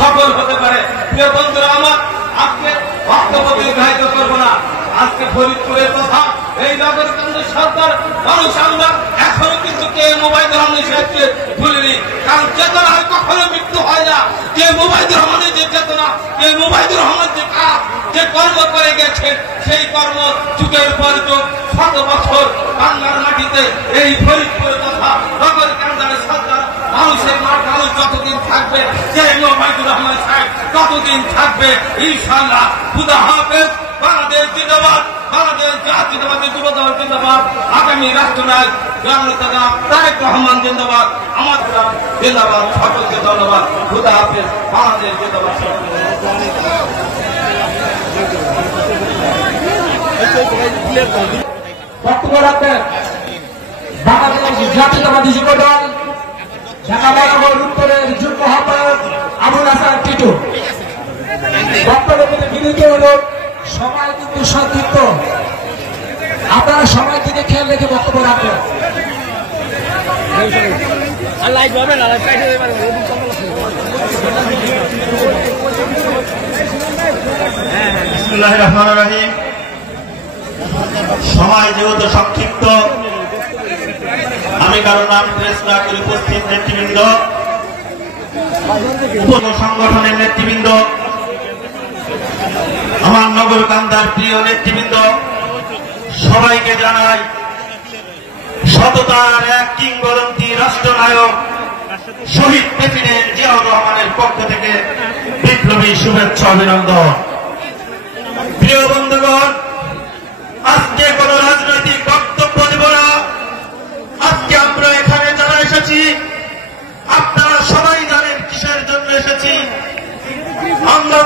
সফল হতে পারে। প্রিয় বন্ধুরা আমার, আজকে বক্তব্য দীর্ঘায়িত করবো না। আজকে ফরিদপুরের কথা, এই নগরকান্দের সরকার মানুষ আমরা এখনো কিন্তু কে মোবাইল রহমানের সাহেবকে ভুলিনি। কারণ চেতনায় কখনো মৃত্যু হয় না। কে মোবাইল রহমানের যে চেতনা, কে মোবাইল রহমান যে কাজ, যে কর্ম করে গেছে, সেই কর্ম যুগের পর যুগ, শত বছর বাংলার মাটিতে এই ফরিদপুরের কথা, নগরকান্দার সরকার মানুষের মানুষ যতদিন থাকবে, যে মোবাইল রহমান সাহেব ততদিন থাকবে ইনশাআল্লাহ। খুদা হাফেজ। বাংলাদেশ জিন্দাবাদ, বাংলাদেশ জাতীয়তাবাদী যুবদল জিন্দাবাদ, আগামী রাষ্ট্রনায়ক তারেক রহমান জিন্দাবাদ, আমার জিন্দাবাদ, সকলকে ধন্যবাদ। খুদা হাফেজ। বাংলাদেশ জিন্দাবাদ। বক্তব্য রাখবেন বাংলাদেশ জাতীয়তাবাদী যুবদল ঢাকা মহানগর উত্তরের যুগ্ম আহ্বায়ক আবুল হাসান টিটু। বক্তব্যের বিনীত অনুরোধ, সবাই কিন্তু সংক্ষিপ্ত, আপনারা সবাই দিকে খেয়াল রেখে বক্তব্য রাখবেন। বিসমিল্লাহির রহমানির রহিম। সময় যেহেতু সংক্ষিপ্ত, আমি কারো নাম প্রেস না করে উপস্থিত নেতৃবৃন্দ, সংগঠনের নেতৃবৃন্দ, আমার নগরকান্দার প্রিয় নেতৃবৃন্দ, সবাইকে জানাই সততার এক কিংবদন্তি রাষ্ট্রনায়ক শহীদ প্রেসিডেন্ট জিয়াউর রহমানের পক্ষ থেকে বিপ্লবী শুভেচ্ছা অভিনন্দন। প্রিয় বন্ধুগণ, আজকে কোন রাজনৈতিক বক্তব্য দেব না। আজকে আমরা এখানে যারা এসেছি, আপনারা সবাই জানেন কিসের জন্য এসেছি। আমরা